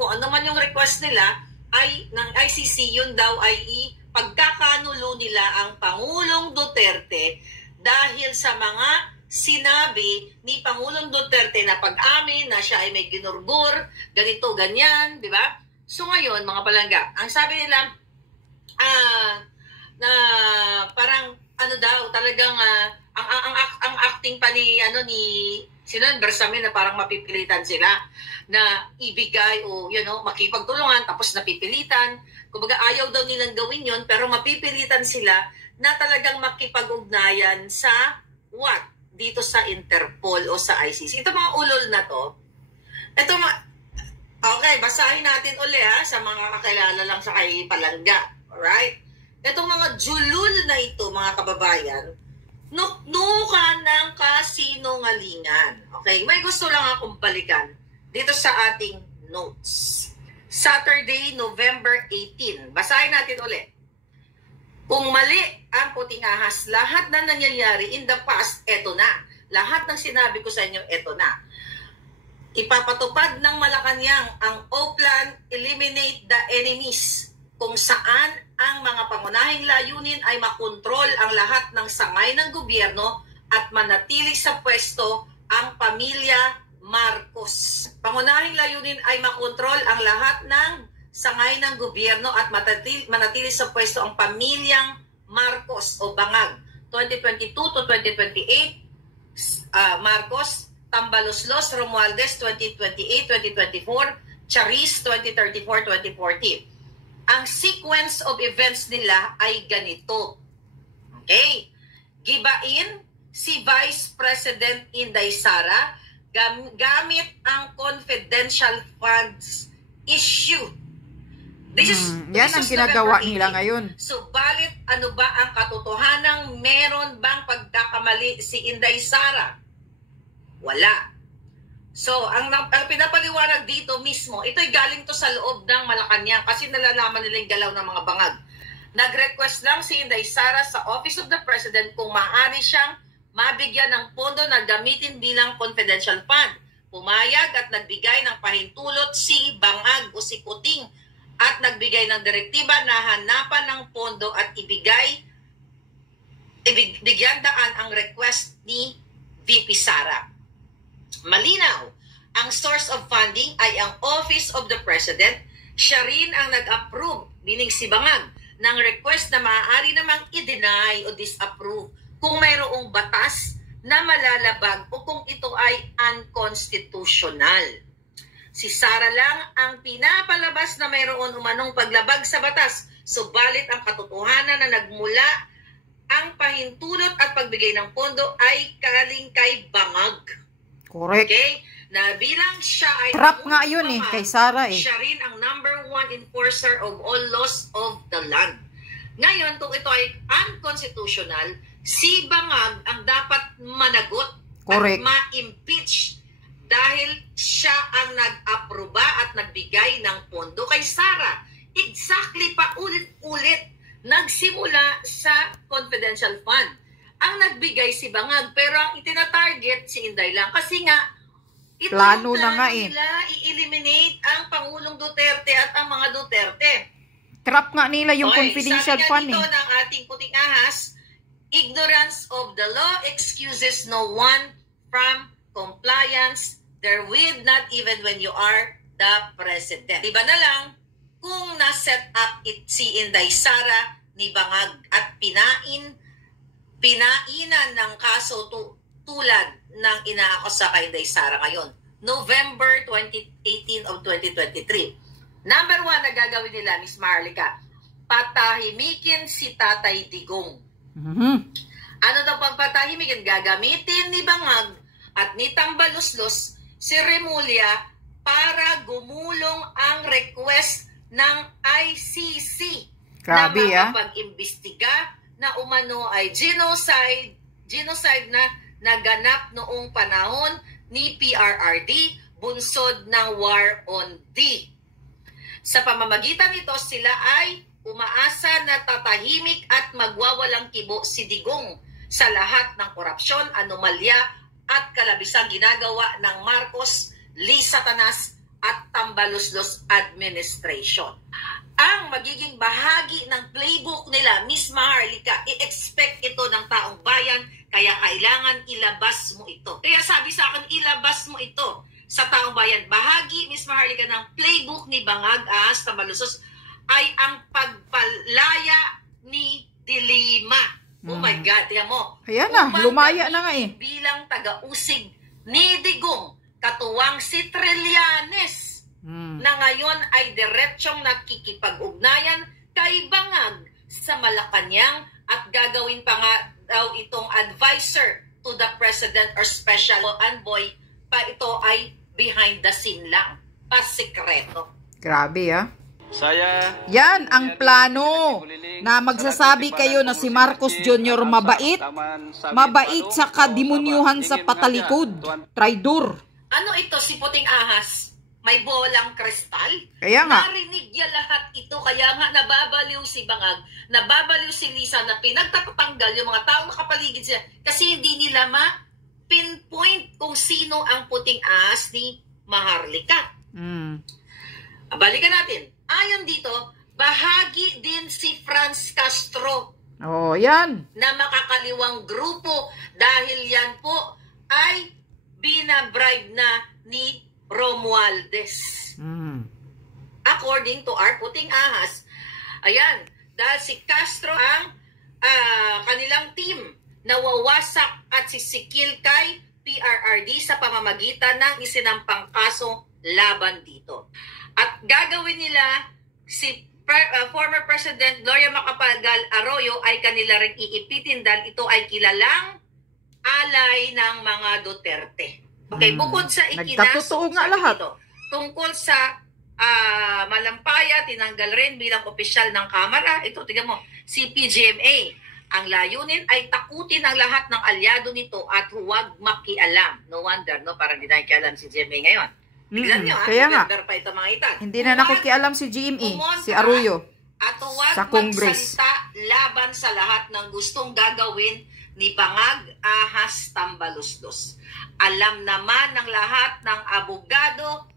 kung ano man yung request nila ay ng ICC, yun daw ay pagkakanulo nila ang Pangulong Duterte dahil sa mga sinabi ni Pangulong Duterte na pag-amin na siya ay may ginurbur, ganito, ganyan, di ba? So ngayon, mga palangga, ang sabi nila, na parang ano daw, talagang ang acting pa ni Sinan Bersamin na parang mapipilitan sila na ibigay o makipagtulungan tapos napipilitan. Kumbaga ayaw daw nilang gawin yon pero mapipilitan sila na talagang makipag-ugnayan sa what? Dito sa Interpol o sa ICC. Ito mga ulol na to. Okay, basahin natin uli sa mga kakilala lang sa kay Palangga. Alright? Itong mga julul na ito, mga kababayan, nuknuka ng kasinungalingan. Okay, may gusto lang akong balikan dito sa ating notes. Saturday, November 18. Basahin natin ulit. Kung mali ang puting ahas, lahat na nangyayari in the past, eto na. Lahat ng sinabi ko sa inyo, eto na. Ipapatupad ng Malacanang ang O-Plan, eliminate the enemies, kung saan ang mga pangunahing layunin ay makontrol ang lahat ng sangay ng gobyerno at manatili sa pwesto ang pamilya Marcos. Pangunahing layunin ay makontrol ang lahat ng sangay ng gobyerno at manatili sa pwesto ang pamilyang Marcos o Bangag. 2022 to 2028, Marcos, Tambaloslos, Romualdez, 2028-2024, Charis, 2034-2040. Ang sequence of events nila ay ganito. Okay? Gibain si Vice President Inday Sara gamit ang confidential funds issue. Yan ang ginagawa nila ngayon. Subalit, ano ba ang katotohanang meron bang pagkakamali si Inday Sara? Wala. So, ang pinapaliwanag dito mismo, ito'y galing to sa loob ng Malacanang kasi nalalaman nila yung galaw ng mga bangag. Nag-request lang si Inday Sara sa Office of the President kung maaari siyang mabigyan ng pondo na gamitin bilang confidential fund. Pumayag at nagbigay ng pahintulot si Bangag o si Kuting at nagbigay ng direktiba na hanapan ng pondo at bigyan daan ang request ni VP Sara. Malinaw, ang source of funding ay ang Office of the President. Siya rin ang nag-approve, meaning si Bangag, ng request na maaari namang i-deny o disapprove kung mayroong batas na malalabag o kung ito ay unconstitutional. Si Sara lang ang pinapalabas na mayroon umanong paglabag sa batas, subalit ang katotohanan na nagmula ang pahintulot at pagbigay ng pondo ay galing kay Bangag. Correct. Okay? Na bilang siya ay trap nga yun kay Sara siya rin ang #1 enforcer of all laws of the land. Ngayon, kung ito ay unconstitutional, si Bangag ang dapat managot Correct. At ma-impeach dahil siya ang nag-aproba at nagbigay ng pondo kay Sara. Exactly pa ulit-ulit nagsimula sa confidential fund. Ang nagbigay si Bangag, pero ang itinatarget si Inday lang. Kasi nga, ito plano yung na nga nila i-eliminate ang Pangulong Duterte at ang mga Duterte. Trap nga nila yung confidential fund. Sabi nga dito ng ating puting ahas, ignorance of the law excuses no one from compliance therewith, not even when you are the president. Diba na lang, kung na-set up si Inday Sara ni Bangag at pinainan ng kaso tulad ng inaakusa kay Inday Sara ngayon, November 18 of 2023. Number 1 na gagawin nila, Miss Marlica, patahimikin si Tatay Digong. Ano daw pagpatahimikin? Gagamitin ni Bangag at ni Tambaloslos si Remulla para gumulong ang request ng ICC. Grabe, na makapag-imbestiga na umano ay genocide na naganap noong panahon ni PRRD, bunsod ng War on D. Sa pamamagitan nito, sila ay umaasa na tatahimik at magwawalang kibo si Digong sa lahat ng korupsyon, anomalya at kalabisang ginagawa ng Marcos, Lee Satanas at Tambaluslos Administration. Ang magiging bahagi ng playbook nila, Miss Maharlika, i-expect ito ng taong bayan, kaya kailangan ilabas mo ito. Kaya sabi sa akin, ilabas mo ito sa taong bayan. Bahagi, Miss Maharlika, ng playbook ni Bangag Ahas Tambaluslos ay ang pagpalaya ni Dilima. Oh my God, tingnan mo. Ayan na, lumaya na nga eh. Bilang taga-usig ni Digong, katuwang si Trillanes, na ngayon ay diretsyong nakikipag-ugnayan kay Bangag sa Malacanang at gagawin pa nga daw itong advisor to the President or special envoy pa ito ay behind the scene lang, pasikreto. Grabe ah. Saya. Yan ang plano na magsasabi kayo na si Marcos Jr. mabait sa kadimunyuhan sa patalikod, traidor. Ano ito si Puting Ahas? May bolang kristal? Kaya nga. Narinig niya lahat ito, kaya nga nababaliw si Bangag, nababaliw si Lisa na pinagtatanggal yung mga taong nakapaligid siya kasi hindi nila ma-pinpoint kung sino ang Puting Ahas ni Maharlika. Balikan natin. Ayon dito, bahagi din si Franz Castro. Oh, yan. Na makakaliwang grupo dahil yan po ay binabribe na ni Romualdez. According to our Puting Ahas, ayan, dahil si Castro ang kanilang team nawawasak at sisikil kay PRRD sa pamamagitan ng isinampang kaso laban dito. At gagawin nila si former President Gloria Macapagal Arroyo ay kanila rin iipitin dahil ito ay kilalang alay ng mga Duterte. Okay, bukod sa nagkatotoo nga lahat. Dito, tungkol sa Malampaya, tinanggal rin bilang opisyal ng Kamara. Ito, tignan mo, si PGMA. Ang layunin ay takutin ang lahat ng alyado nito at huwag makialam. No wonder, no? Parang hindi nakikialam si GMA ngayon. Tignan nyo, kaya nga, pa ito, mga itan. hindi na nakikialam si GMA, si Arroyo. At huwag sa Congress magsalita laban sa lahat ng gustong gagawin ni Bangag Ahas Tambaluslos. Alam naman ng lahat ng abogado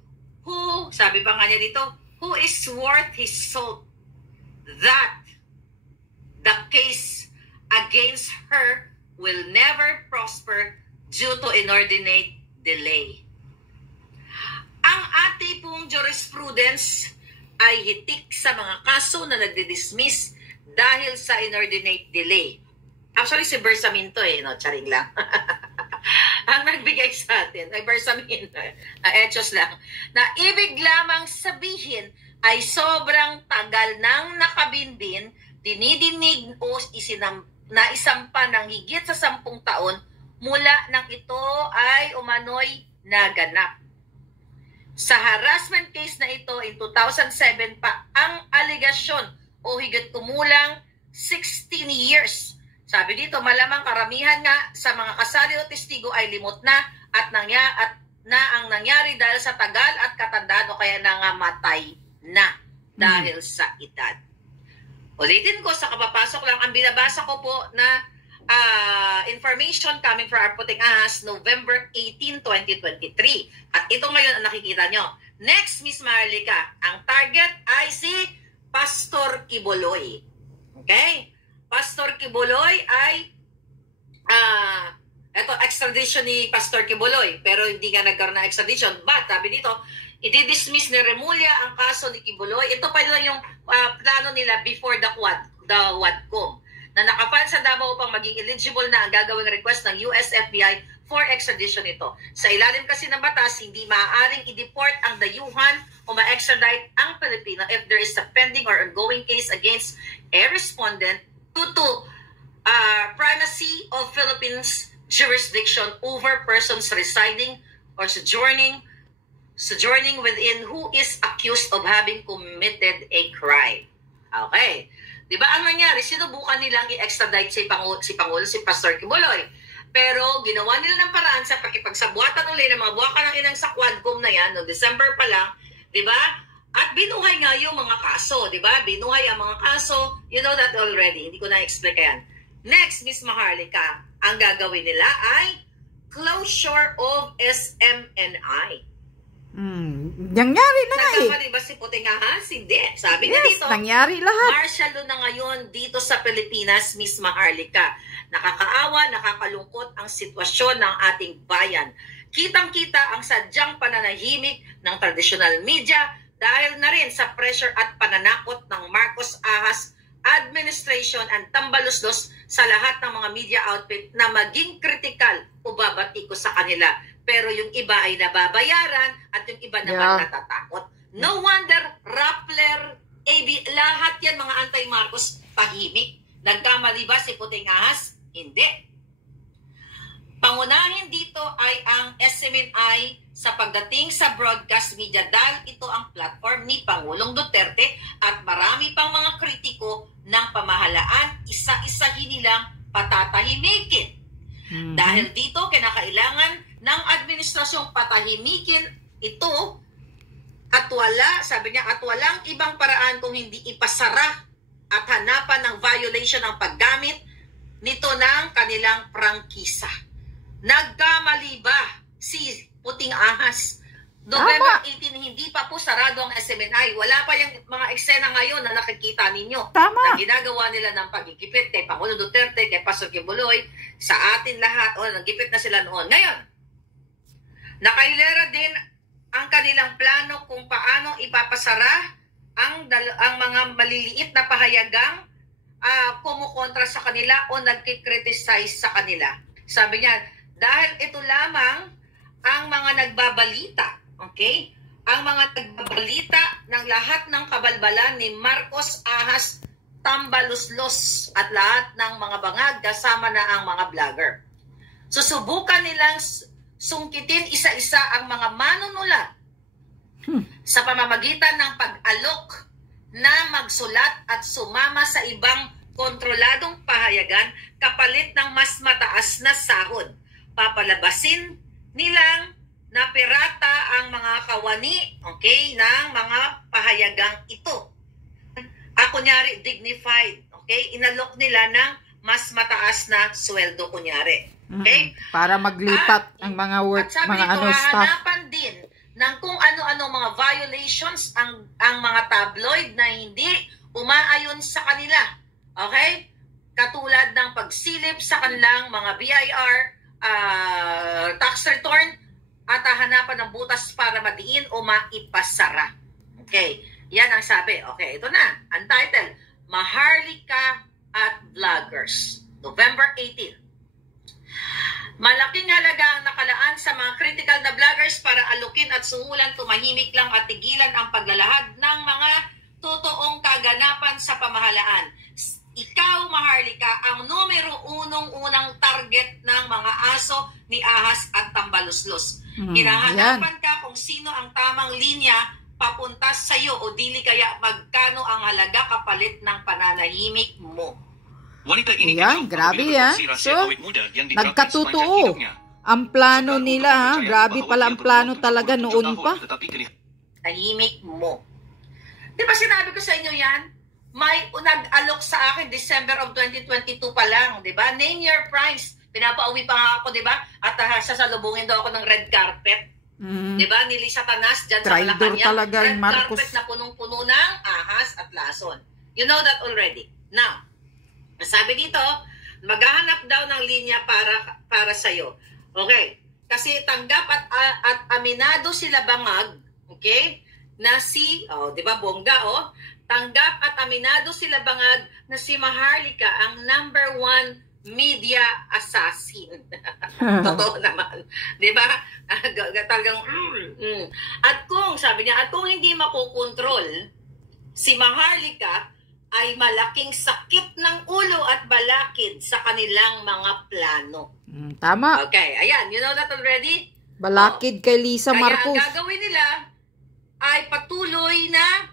who, sabi pa nga niya dito, who is worth his salt, that the case against her will never prosper due to inordinate delay. Ang ating pong jurisprudence ay hitik sa mga kaso na nagdi-dismiss dahil sa inordinate delay. Actually, si Bersamin to no? Charing lang. Ang nagbigay sa atin ay Bersamin, etos lang, na ibig lamang sabihin ay sobrang tagal nang nakabindin, dinidinig o naisampa ng higit sa 10 taon mula nang ito ay umano'y naganap. Sa harassment case na ito in 2007 pa ang aligasyon o higit kumulang 16 years. Sabi dito, malamang karamihan nga sa mga kasali o testigo ay limot na at ang nangyari dahil sa tagal at katandaan o kaya nangamatay na dahil sa edad. Ulitin ko, sa kapapasok lang, ang binabasa ko po na information coming from our Puting Ahas, November 18, 2023. At ito ngayon ang nakikita nyo. Next, Miss Maharlika, ang target ay si Pastor Quiboloy. Okay? Pastor Quiboloy ay extradition ni Pastor Quiboloy, pero hindi nga nagkaroon ng extradition. But, sabi dito, i-dismiss ni Remulla ang kaso ni Quiboloy. Ito pa lang yung plano nila before the WADCOM, na nakapal sa Davao upang maging eligible na ang gagawing request ng US FBI for extradition ito. Sa ilalim kasi ng batas, hindi maaaring i-deport ang dayuhan o ma-extradite ang Pilipino if there is a pending or ongoing case against a respondent due to primacy of Philippines jurisdiction over persons residing or sojourning within who is accused of having committed a crime. Okay. Diba ang nangyari, sinubukan nilang i-extradite si Pangulo, si Pastor Quiboloy. Pero ginawa nila ng paraan sa pakipagsabuatan ulit ng mga buwaka ng inang sa Quadcom na yan, no December pa lang, diba? At binuhay nga yung mga kaso, di ba? Binuhay ang mga kaso. You know that already. Hindi ko na-explain yan. Next, Miss Maharlika, ang gagawin nila ay closure of SMNI. Nangyari na nga eh. Nagkamali ba si Puting Ahas? Hindi. Sabi niya Yes, dito, nangyari lahat. martial law na ngayon dito sa Pilipinas, Miss Maharlika. Nakakaawa, nakakalungkot ang sitwasyon ng ating bayan. Kitang-kita ang sadyang pananahimik ng traditional media dahil na rin sa pressure at pananakot ng Marcos Ahas administration and tambaluslos sa lahat ng mga media outfit na maging kritikal o babatiko sa kanila. Pero yung iba ay nababayaran at yung iba naman natatakot. No wonder, Rappler, AB, lahat yan mga anti-Marcos tahimik. Nagkamali ba si Puting Ahas? Hindi. Pangunahin dito ay ang SMNI sa pagdating sa broadcast media dahil ito ang platform ni Pangulong Duterte at marami pang mga kritiko ng pamahalaan, isa-isahin nilang patatahimikin. Dahil dito, kinakailangan ng administrasyong patahimikin ito at wala, sabi niya, at walang ibang paraan kung hindi ipasara at hanapan ng violation ng paggamit nito ng kanilang prangkisa. Nagkamali ba si Puting Ahas? November 18, hindi pa po sarado ang SMNI. Wala pa yung mga eksena ngayon na nakikita ninyo. Na ginagawa nila ng pagigipit kay Pangulo Duterte, kay Pastor Kibuloy, sa atin lahat. O, nagipit na sila noon. Ngayon, nakailera din ang kanilang plano kung paano ipapasara ang mga maliliit na pahayagang kumukontra sa kanila o nagkikriticize sa kanila. Sabi niya, dahil ito lamang ang mga nagbabalita, okay? Ang mga nagbabalita ng lahat ng kabalbalan ni Marcos Ahas, tambaluslos at lahat ng mga bangag kasama na ang mga vlogger. Susubukan nilang sungkitin isa-isa ang mga manunulat sa pamamagitan ng pag-alok na magsulat at sumama sa ibang kontroladong pahayagan kapalit ng mas mataas na sahod. Papalabasin nilang na pirata ang mga kawani, okay, ng mga pahayagang ito. Kunyari, dignified, okay? Inalok nila ng mas mataas na sweldo, kunyari. Okay? Para maglipat ang mga work, mga staff. Hahanapan din ng kung ano-ano mga violations ang mga tabloid na hindi umaayon sa kanila. Okay? Katulad ng pagsilip sa kanilang mga BIR, tax return, at hahanapan ng butas para madiin o maipasara. Okay, yan ang sabi. Okay, ito na. Ang title, Maharlika at Vloggers, November 18. Malaking halaga ang nakalaan sa mga critical na vloggers para alukin at suhulan, tumahimik lang at tigilan ang paglalahad ng mga totoong kaganapan sa pamahalaan. Ikaw, Maharlika, ang numero unang target ng mga aso ni Ahas at Tambaluslos. Hinahanapan ka kung sino ang tamang linya papunta sa iyo o dili kaya magkano ang halaga kapalit ng pananahimik mo. Yan, grabe yan. So, nagkatotoo. Ang plano nila, ha? Grabe pala ang plano talaga noon pa. Tahimik mo. Di ba sinabi ko sa inyo yan? May nag-alok sa akin December of 2022 pa lang, di ba? Name your price. Pinapauwi pa nga ako, di ba? At sasalubungin daw ako ng red carpet. Di ba? Nili Satanas dyan sa Malacanang. Red carpet na punong-puno ng ahas at lason. You know that already. Now, sabi dito, maghahanap daw ng linya para sa'yo. Okay? Kasi tanggap at aminado sila bangag, okay? Na si, di ba, bongga, tanggap at aminado sila bangag na si Maharlika ang #1 media assassin. Totoo naman. Di ba? Talagang, At kung, sabi niya, at kung hindi makokontrol, si Maharlika ay malaking sakit ng ulo at balakid sa kanilang mga plano. Tama. Okay, ayan. You know that already? Balakid kay Lisa Marcos. Kaya ang gagawin nila ay patuloy na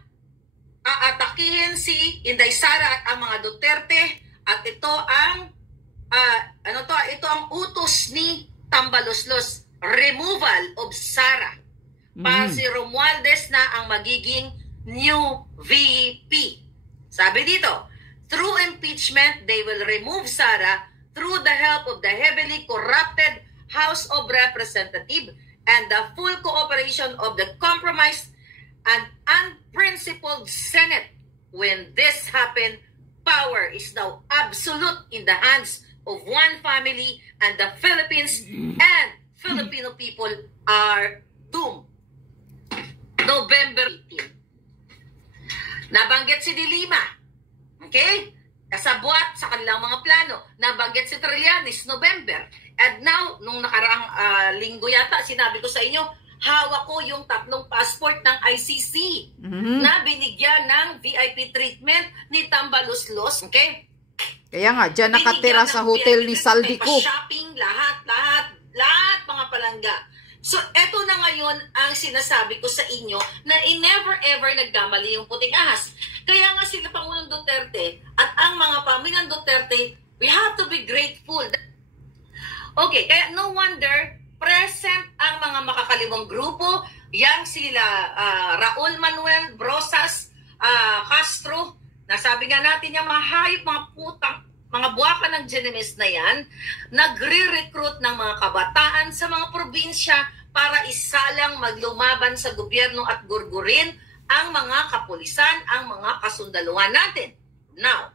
aatakihin si Inday Sara at ang mga Duterte at ito ang ito ang utos ni Tambaluslos, removal of Sara. Para si Romualdez na ang magiging new VP. Sabi dito, through impeachment, they will remove Sara through the help of the heavily corrupted House of Representatives and the full cooperation of the compromised and unprincipled Senate. When this happened, power is now absolute in the hands of one family, and the Philippines and Filipino people are doomed. November 18. Nabanggit si Dilima. Okay? Kasabwat sa kanilang mga plano. Nabanggit si Trillanes, November. And now, nung nakaraang linggo yata, sinabi ko sa inyo, hawak ko yung 3 passport ng ICC na binigyan ng VIP treatment ni Tambaluslos. Okay? Kaya nga, dyan nakatira sa hotel ni Saldico. Shopping, lahat mga palangga. So, eto na ngayon ang sinasabi ko sa inyo na never ever nagkamali yung puting ahas. Kaya nga sila Pangulong Duterte at ang mga pamilyang Duterte, we have to be grateful. Okay, kaya no wonder present ang mga makakalimang grupo. Yang sila Raul Manuel Brosas Castro. Nasabi nga natin yung mga hayop, mga putang, mga buwaka ng Genemis na yan, nagre-recruit ng mga kabataan sa mga probinsya para isalang maglumaban sa gobyerno at gurgurin ang mga kapulisan, ang mga kasundaluhan natin. Now,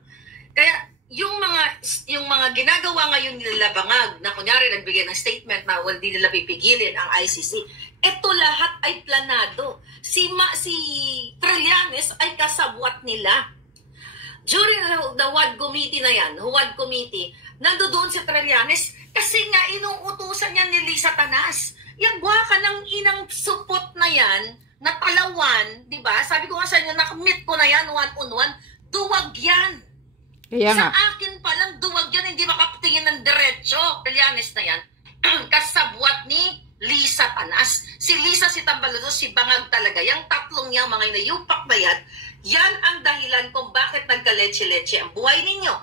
kaya yung mga ginagawa ngayon nila Bangag, na kunyari nagbigay ng statement na hindi nila pipigilin ang ICC, ito lahat ay planado. Si Trillanes ay kasabwat nila. During the WAD committee na yan, WAD committee, nandoon si Trillanes kasi nga inuutusan niya ni Lisa Tanas. Yung buwaka ng inang supot na yan, na talawan, di ba? Sabi ko nga sa inyo, nakamit ko na yan, one-on-one, duwag yan. Kaya Sa nga. akin palang duwag yan, hindi makapatingin ng diretso. Trillanes na yan, kasabwat ni Lisa Tanas. Si Lisa, si Tambaluslos, si Bangag talaga. Yung tatlong niyang mga inayupak na yan, yan ang dahilan kung bakit nagka-leche-leche ang buhay ninyo.